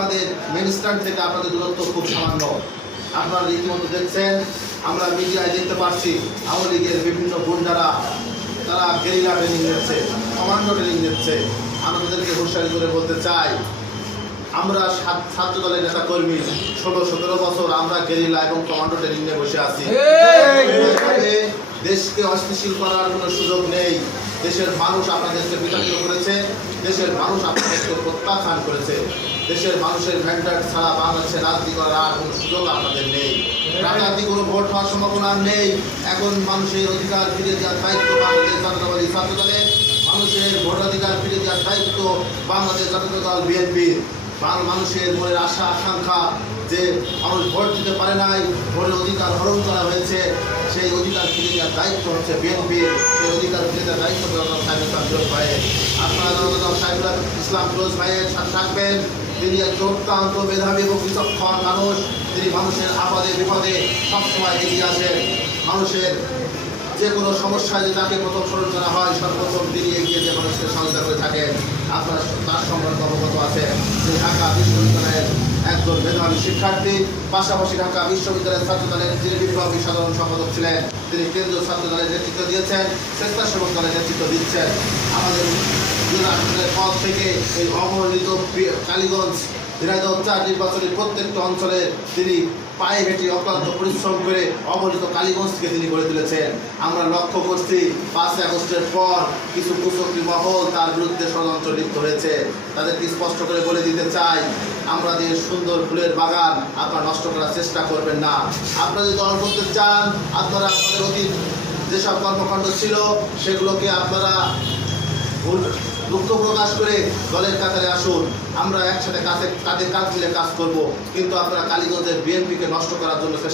আমাদের main stand থেকে আপনাদের দূরত্ব খুব সামান্য। আপনারা রীতিমতো দেখছেন, আমরা মিডিয়ায় দেখতে পাচ্ছি আওয়ামী লীগের বিভিন্ন গুন্ডারা তারা গেরিলা ট্রেনিং নিচ্ছে, কমান্ডো ট্রেনিং নিচ্ছে। আমরা তাদেরকে হুঁশিয়ারি করে বলতে চাই, আমরা ছাত্র দলের নেতা কর্মী 16-17 বছর আমরা গেরিলা এবং কমান্ডো ট্রেনিং নিয়ে বসে আছি। দেশকে অস্থিতিশীল করার কোনো সুযোগ নেই। দেশের মানুষ আপনাদেরকে বিতাড়িত করেছে, দেশের মানুষ আপনাদেরকে প্রত্যাখ্যান করেছে। দেশের মানুষের ম্যান্ডেট ছাড়া বাংলাদেশে রাজনীতি করার আর কোনো সুযোগ আপনাদের নেই। রাজনীতি কোনো ভোট হওয়ার সম্ভাবনা নেই। এখন মানুষের অধিকার ফিরে দেওয়ার দায়িত্ব বাংলাদেশ জাতীয়তাবাদী ছাত্র দলের, মানুষের ভোটাধিকার ফিরে দেওয়ার দায়িত্ব বাংলাদেশ জাতীয় দল বিএনপির। মানুষের মনের আশা আকাঙ্ক্ষা যে মানুষ ভোট দিতে পারে নাই, ভোটের অধিকার হরণ করা হয়েছে, সেই অধিকার ফিরে দেওয়ার দায়িত্ব হচ্ছে বিএনপির। সেই অধিকার ফিরে দেওয়ার দায়িত্ব সাইফুল ইসলাম ফিরোজ ভাইয়ের। আপনারা সাইফুল ইসলাম ফিরোজ ভাইয়ের সাথে থাকবেন। তিনি একজন অত্যন্ত মেধাবী এবং বিচক্ষণ মানুষ। তিনি মানুষের আপদে বিপদে সবসময় এগিয়ে আসেন। মানুষের যে কোনো সমস্যায় যে তাকে প্রথম স্মরণ করা হয়, সর্বপ্রথম তিনি এগিয়ে যে মানুষকে সহযোগিতা করে থাকেন। আপনারা তার সম্পর্কে অবগত আছেন যে ঢাকা বিশ্ববিদ্যালয়ের একজন মেধাবী শিক্ষার্থী, পাশাপাশি ঢাকা বিশ্ববিদ্যালয়ের ছাত্র দলের যিনি বিপ্লবী সাধারণ সম্পাদক ছিলেন, তিনি কেন্দ্রীয় ছাত্র দলের নেতৃত্ব দিয়েছেন, স্বেচ্ছাসেবক দলের নেতৃত্ব দিচ্ছেন। আমাদের পদ থেকে এই অবহেলিত কালীগঞ্জ ঝিনাইদহ 4 নির্বাচনের প্রত্যেকটা অঞ্চলে তিনি পায়ে হেঁটে অক্লান্ত পরিশ্রম করে অবহেলিত কালীগঞ্জকে তিনি গড়ে তুলেছেন। আমরা লক্ষ্য করছি 5 আগস্টের পর কিছু কুচক্রী মহল তার বিরুদ্ধে ষড়যন্ত্র লিপ্ত হয়েছে। তাদেরকে স্পষ্ট করে বলে দিতে চাই, আমরা যে সুন্দর ফুলের বাগান আপনারা নষ্ট করার চেষ্টা করবেন না। আপনারা যদি দল করতে চান, আপনারা আপনাদের অতীত যেসব কর্মকাণ্ড ছিল সেগুলোকে আপনারা দুঃখ প্রকাশ করে দলের কাতারে আসুন। আমরা একসাথে কাঁধে কাঁধ মিলে কাজ করব, কিন্তু আপনারা কালীগঞ্জের বিএনপিকে নষ্ট করার জন্য